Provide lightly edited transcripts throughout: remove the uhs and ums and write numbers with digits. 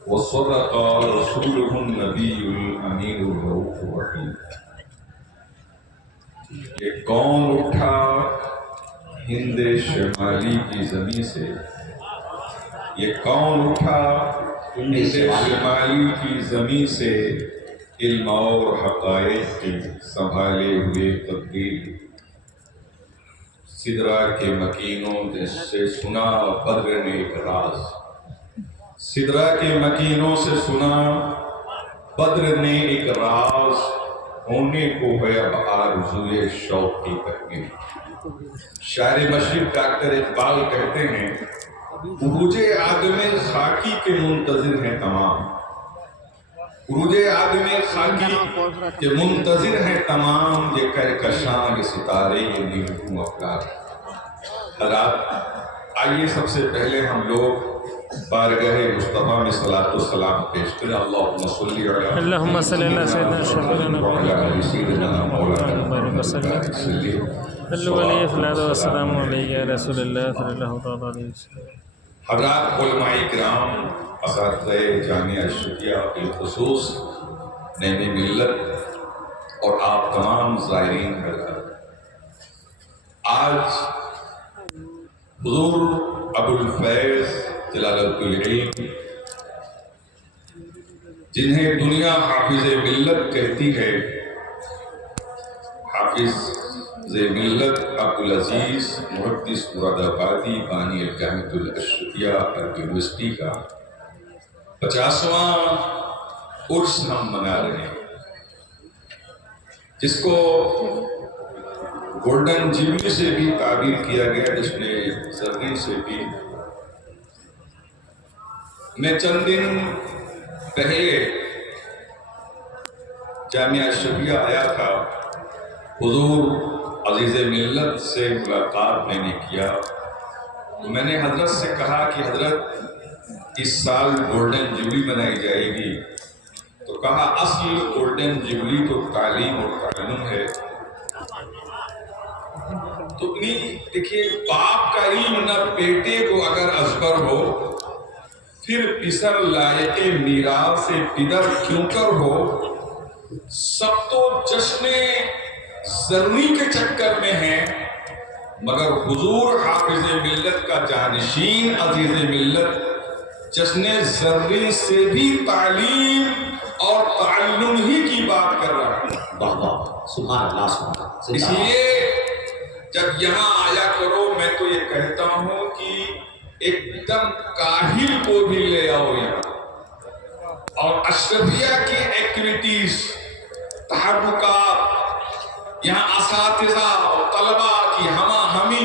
وصدق رسوله النبی الامین الرؤوف الرحیم۔ یہ کون اٹھا ہند شمالی کی زمین سے، یہ کون اٹھا ہند شمالی کی زمین سے، علم اور حقائق کی سنبھالے ہوئے تبدیل۔ سدرا کے مکینوں سے سنا بدر نے ایک راز، سدرا کے مکینوں سے سنا بدر نے ایک راز، ہونے کو ہے اب آرزوئے شوق کی تکمیل۔ شاعر مشرق ڈاکٹر اقبال کہتے ہیں، عروج آدم خاکی کے منتظر ہیں تمام، عروج آدم خاکی کے منتظر ہیں تمام، یہ کہکشاں یہ ستارے یہ نیلوں افلاک۔ حضرات آئیے سب سے پہلے ہم لوگ بارگاہ مصطفیٰ میں صلاۃ والسلام پیش کریں۔ اللہم صلی اللہم صلی اللہ سیدنا شفیعنا وعلی آل سیدنا مولانا بارک وسلم صلو علیہ الصلوۃ والسلام علیہ یا رسول اللہ صلی اللہ علیہ وسلم۔ حضرات علماء کرام، اساتذہ جامعہ اشرفیہ بالخصوص نعم ملت اور آپ تمام زائرین حضرات، آج حضور ابو الفیض جلالت العلم، جنہیں دنیا حافظ ملت کہتی ہے، حافظ ملت عبدالعزیز محدث مراد آبادی بانی الجامعۃ الاشرفیہ یونیورسٹی کا 50واں عرس ہم منا رہے ہیں، جس کو گولڈن جوبلی سے بھی تعبیر کیا گیا، جس نے زرین سے بھی۔ میں چند دن پہلے جامعہ اشرفیہ آیا تھا، حضور عزیز ملت سے ملاقات میں نے کیا، تو میں نے حضرت سے کہا کہ حضرت اس سال گولڈن جوبلی منائی جائے گی، تو کہا اصل گولڈن جوبلی تو تعلیم اور تعلم ہے۔ تو دیکھیے، باپ کا علم نہ بیٹے کو اگر ازبر ہو، پھر پسر لائق میراث سے پدر کیوں کر ہو، سب تو جشن زرنی کے چکر میں ہیں، مگر حضور حافظ ملت کا جانشین عزیز ملت جشن زرنی سے بھی تعلیم اور تعلم ہی کی بات کر رہا ہے۔ سبحان اللہ سبحان اللہ۔ اس لیے جب یہاں آیا کرو، میں تو یہ کہتا ہوں کہ ایک دم کاہل کو بھی لے آؤ یہاں، اور اشرفیہ کی ایکٹیویٹیز، تحرکات، یہاں اساتذہ اور طلباء کی ہمہ ہمی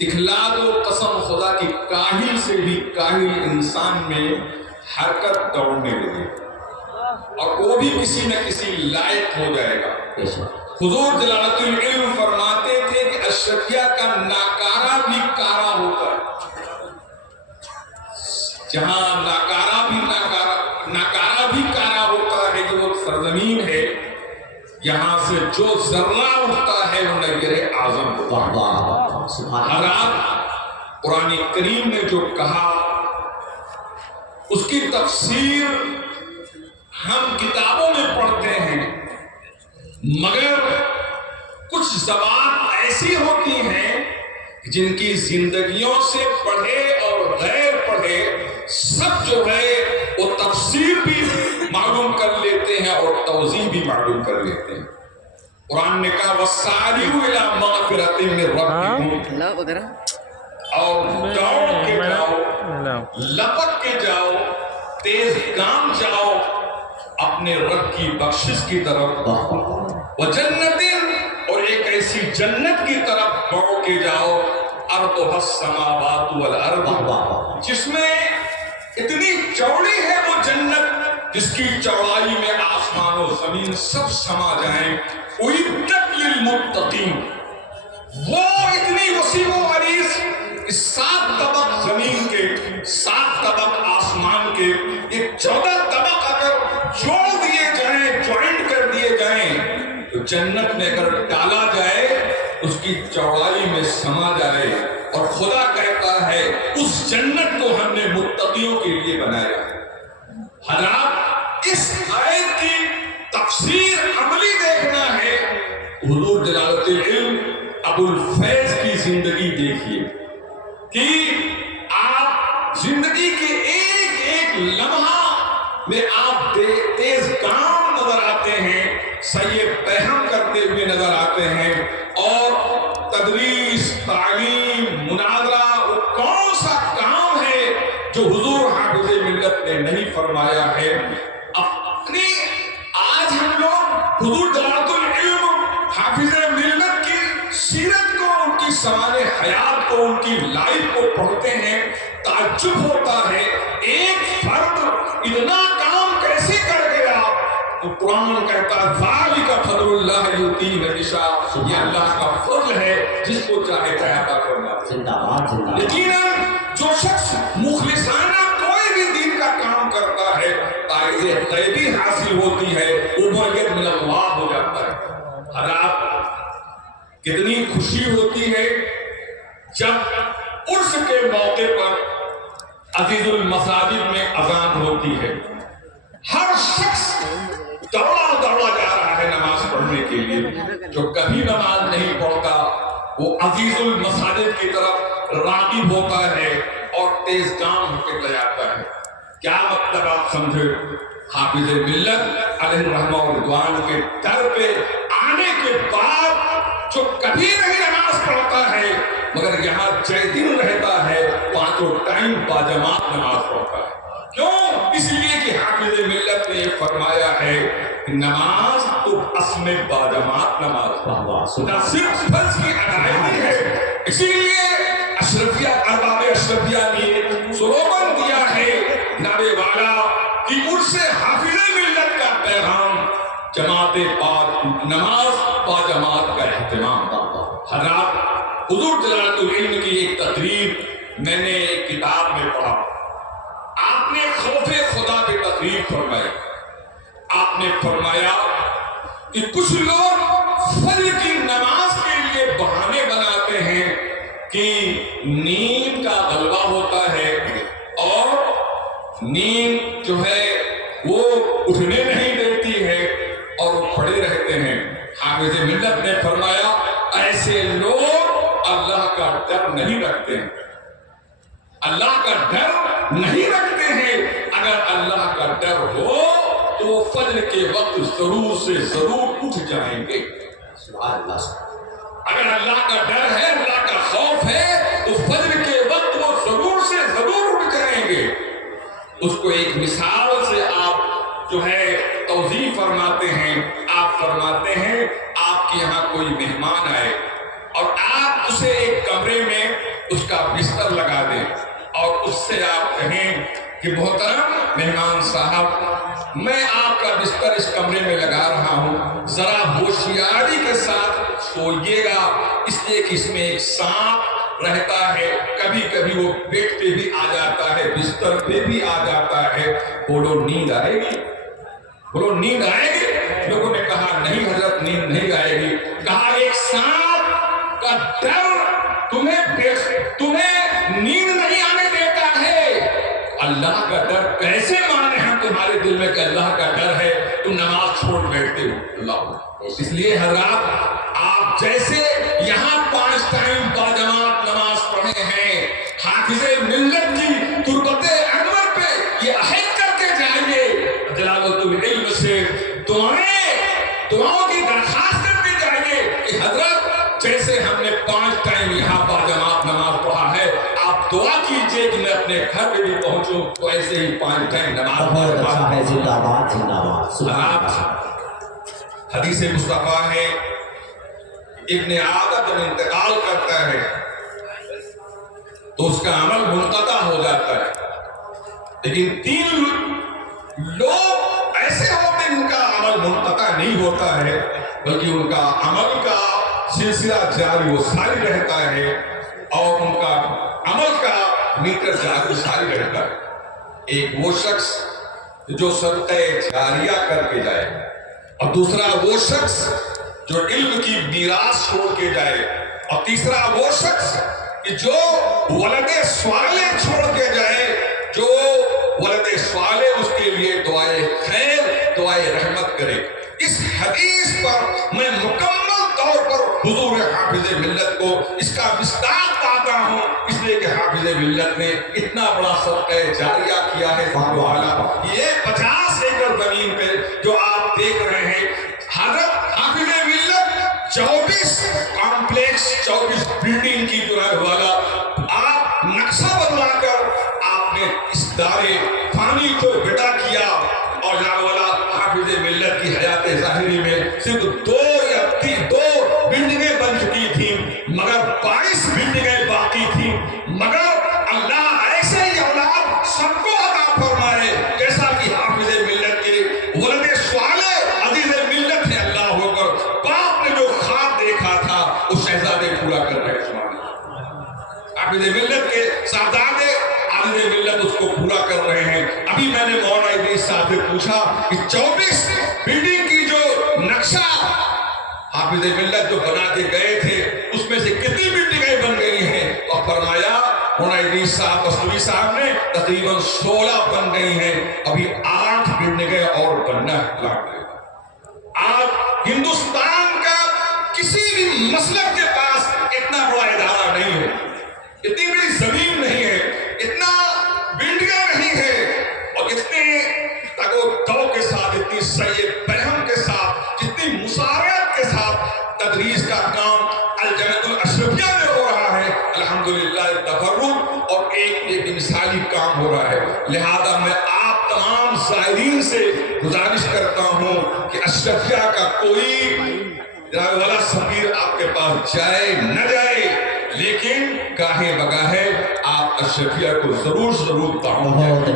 دکھلا دو، قسم خدا کی کاہل سے بھی کاہل انسان میں حرکت دوڑنے لگے، اور وہ بھی کسی نہ کسی لائق ہو جائے گا۔ حضور جلالت العلم فرماتے تھے کہ اشرفیہ کا ناکارہ بھی کارا ہوتا ہے، جہاں ناکارہ بھی کارا ہوتا ہے، جو وہ سرزمین ہے، یہاں سے جو ذرہ اٹھتا ہے وہ نیر اعظم ہوتا ہے۔ حضرات قرآن کریم نے جو کہا، اس کی تفسیر ہم کتابوں میں پڑھتے ہیں، مگر کچھ زبان ایسی ہوتی ہیں جن کی زندگیوں سے پڑھے اور غیر پڑھے سب جو ہے وہ تفسیر بھی معلوم کر لیتے ہیں اور توضیح بھی معلوم کر لیتے ہیں۔ قرآن نے کہا وَسَارِعُوا إِلَىٰ مَغْفِرَةٍ مِّن رَّبِّكُمْ، اور دوڑ کے جاؤ، لپک کے جاؤ، تیز گام جاؤ اپنے رب کی بخشش کی طرف، وَجَنَّةٍ، اور ایک ایسی جنت کی طرف دوڑ کے جاؤ، أَرْضُهَا السَّمَاوَاتُ وَالْأَرْضُ، جس میں اتنی چوڑی ہے وہ جنت جس کی چوڑائی میں آسمان و زمین سب سما جائیں، اُعِدَّتْ لِلْمُتَّقِينَ، وہ اتنی وسیع و عریض، 7 طبق زمین کے، 7 طبق آسمان کے، یہ 14 طبق اگر جوڑ دیے جائیں، جوائنٹ کر دیے جائیں، تو جنت میں اگر ڈالا جائے اس کی چوڑائی میں سما جائے، اور خدا کہتا ہے اس جنت کو ہم نے متقیوں کے لیے بنایا۔ حضرات اس آیت کی تفسیر عملی دیکھنا ہے، حضور جلالت العلم ابو الفیض کی زندگی دیکھیے کہ آپ زندگی کے ایک ایک لمحہ میں آپ تیز کام نظر آتے ہیں، صحیح فہم کرتے ہوئے نظر آتے ہیں، اور تدریس، تعلیم، مناظرہ وہ کون سا کام ہے جو حضور حافظ ملت نے نہیں فرمایا ہے۔ اپنی آج ہم لوگ حضور جلالت العلم حافظ ملت کی سیرت کو، ان کی سوال حیات کو، ان کی لائف کو پڑھتے ہیں، تعجب ہوتا ہے ایک فرد اتنا کام کیسے کر گیا۔ تو قرآن کہتا ہے ذالک فضل اللہ یؤتیہ من یشاء، یہ اللہ کا فضل ہے جس کو چاہے عطا کرنا۔ زندہ باد زندہ باد۔ یقیناً جو شخص مخلصانہ کوئی بھی دین کا کام کرتا ہے، فائز غیبی حاصل ہوتی ہے، عبرت من اللہ ہو جاتا ہے۔ حضرات کتنی خوشی ہوتی ہے جب عرس کے موقع پر عزیز المساجد میں اذان ہوتی ہے، ہر شخص دوڑا جا رہا ہے نماز پڑھنے کے لیے۔ جو کبھی نماز نہیں پڑھتا وہ عزیز المساجد کی طرف راغب ہوتا ہے اور تیز کام ہو کے لے آتا ہے۔ کیا مطلب آپ سمجھے؟ حافظ ملت علیہ الرحمہ والرضوان کے در پہ آنے کے بعد جو کبھی نہیں نماز پڑھتا ہے مگر یہاں جے دن رہتا ہے، پانچوں ٹائم باجماعت نماز پڑھتا ہے۔ کیوں؟ اس لیے کہ حافظ ملت نے یہ فرمایا ہے کہ نماز تو اصل میں باجماعت نماز نہ صرف فرض کی ادائیگی ہے۔ اسی لیے اشرفیہ ارباب اشرفیہ نے سلوگن دیا ہے نعرے والا کہ ان سے حافظ ملت کا پیغام جماعت نماز باجماعت کا اہتمام۔ حضرات حضور جلالت العلم کی ایک تقریر میں نے ایک کتاب میں پڑھا، آپ نے خوف خدا کی تقریر فرمائی۔ آپ نے فرمایا کہ کچھ لوگ فجر کی نماز کے لیے بہانے بناتے ہیں کہ نیند کا غلبہ ہوتا ہے اور نیند جو ہے وہ اٹھنے نہیں دیتی ہے اور وہ کھڑے رہتے ہیں۔ حافظ ملت نے فرمایا ایسے لوگ اللہ کا ڈر نہیں رکھتے ہیں، اللہ کا ڈر نہیں رکھتے ہیں۔ اگر اللہ کا ڈر ہو تو وہ فجر کے وقت ضرور سے ضرور اٹھ جائیں گے۔ سبحان اللہ۔ اگر اللہ کا ڈر ہے، اللہ کا خوف ہے تو فجر کے وقت وہ ضرور سے ضرور اٹھ جائیں گے۔ اس کو ایک مثال سے آپ جو ہے توضیح فرماتے ہیں۔ آپ فرماتے ہیں آپ کے یہاں کوئی مہمان آئے اور آپ اسے ایک کمرے میں اس کا بستر لگا دیں اور اس سے آپ کہیں کہ محترم مہمان صاحب، میں آپ کا بستر اس کمرے میں لگا رہا ہوں، ذرا ہوشیاری کے ساتھ سوئیے گا، اس لیے کہ اس میں ایک سانپ رہتا ہے، کبھی کبھی وہ بیڈ پہ بھی آ جاتا ہے، بستر پہ بھی آ جاتا ہے۔ بولو نیند آئے گی؟ بولو نیند آئے گی؟ لوگوں نے کہا نہیں حضرت نیند نہیں آئے گی۔ کہا ایک سانپ کا ڈر تمہیں نیند نہیں آنے دیتا ہے، اللہ کا ڈر کیسے مانے ہم تمہارے دل میں کہ اللہ کا ڈر ہے تم نماز چھوڑ بیٹھتے ہو؟ اللہ، اس لیے حضرات آپ جیسے یہاں 5 ٹائم باجماعت نماز پڑھے ہیں، حافظ ملت کی تربت انور پہ یہ عہد کر کے جائیے، جلالت العلم سے دعاؤں کی درخواست کرتے جائیے کہ حضرت جیسے ہم نے 5 ٹائم یہاں باجماعت نماز پڑھا ہے، آپ دعا کیجئے کہ میں اپنے گھر میں بھی پہنچوں تو ایسے ہی 5 ٹائم نماز پڑھا۔ زندہ باد زندہ باد۔ حدیث مصطفیٰ ہے ابن آدم جب انتقال کرتا ہے تو اس کا عمل منقطع ہو جاتا ہے، لیکن 3 لوگ ایسے ہوتے ہیں جن کا عمل منقطع نہیں ہوتا ہے بلکہ ان کا عمل کا سلسلہ جاری و ساری رہتا ہے اور ان کا عمل کا میٹر جاری و ساری رہتا ہے۔ ایک وہ شخص جو صدقہ جاریہ کر کے جائے اور دوسرا وہ شخص جو علم کی میراث چھوڑ کے جائے اور تیسرا وہ شخص کہ جو ولد صالح چھوڑ کے جائے، جو ولد صالح اس کے کے لیے دعائے خیر دعائے رحمت کرے۔ اس حدیث پر میں مکمل طور پر حضور حافظ ملت کو اس کا مصداق پاتا ہوں، اس لیے کہ حافظ ملت نے اتنا بڑا صدقہ جاریہ کیا ہے۔ یہ 50 ایکڑ زمین پہ جو آپ دیکھ رہے ہیں، حضرت حافظ ملت 24 کمپلیکس 24 بلڈنگ کی جو ہے والا آپ نقشہ بنوا کر آپ نے اس دارے فانی کو بڑا کیا، اور جناب والا حافظ ملت کی حیات ظاہری میں صرف 2 یا 2 بلڈنگیں بن چکی تھیں، مگر 22 بلڈنگیں باقی تھیں، مگر اللہ ایسے ہی اولاد سب کو عطا فرمائے جیسا کہ حافظ ملت کے ولد صالح عزیز ملت ہے۔ اللہ ہو کر باپ نے جو خواب دیکھا تھا وہ شہزادے پورا کر رہے ہیں۔ حافظ ملت کے صاحبزادے عزیز ملت اس کو پورا کر رہے ہیں۔ ابھی میں نے مولانا ادریس صاحب سے پوچھا کہ 24 بلڈنگ کی جو نقشہ حافظ ملت جو بنا کے گئے تھے اس میں سے کتنی بلڈنگیں بن گئی ہیں، اور فرمایا مولانا ادریس صاحب بستوی صاحب نے تقریباً 16 بن گئی ہیں، ابھی 8 بلڈنگیں اور بننا ہے۔ آج ہندوستان کا کسی بھی مسلک کے پاس اتنا بڑا ادارہ نہیں ہے، اتنی بڑی زمین نہیں ہے، اتنا بلڈنگیں نہیں ہے، اور اتنے تگ و دو کے ساتھ، اتنی سعی برہم کے ساتھ، جتنی مسارعت کے ساتھ تدریس کا کام الجنت الاشرفیہ میں ہو رہا ہے۔ الحمدللہ تفرد اور ایک مثالی کام ہو رہا ہے۔ لہذا میں آپ تمام زائرین سے گزارش کرتا ہوں کہ اشرفیہ کا کوئی جناب والا سفیر آپ کے پاس جائے نہ جائے، لیکن گاہے بگاہے آپ اشرفیہ کو ضرور تعاون کریں۔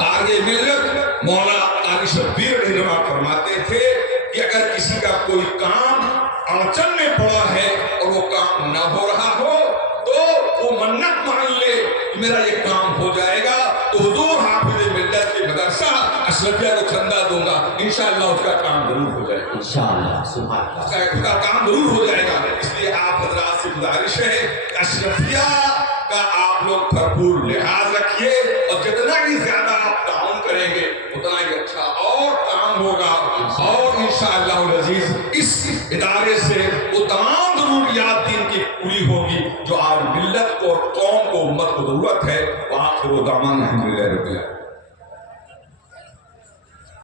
قاری ملت مولانا قاری شبیر رحمہ فرماتے تھے کہ اگر کسی کا کوئی کام اڑچن میں پڑا ہے اور وہ کام نہ ہو رہا ہو تو وہ منت مان لے کہ میرا یہ کام ہو جائے گا تو حضور حافظ ملت کے مدرسہ اشرفیہ کو چندہ دوں گا، انشاءاللہ اس کا کام ضرور ہو جائے گا، انشاءاللہ سبحان اللہ، اس کا کام ضرور ہو جائے گا۔ اس لیے آپ حضرات سے گزارش ہے کہ اشرفیہ کا آپ لوگ بھرپور لحاظ رکھیے، اور جتنا ہی زیادہ آپ تعاون کریں گے اتنا ہی اچھا اور کام ہوگا، اور انشاءاللہ العزیز اس ادارے سے وہ تمام ضروریات دین کی پوری ہوگی جو آج ملت کو اور قوم کو امت کو ضرورت ہے۔ وآخر دعوانا الحمدللہ رب العالمین۔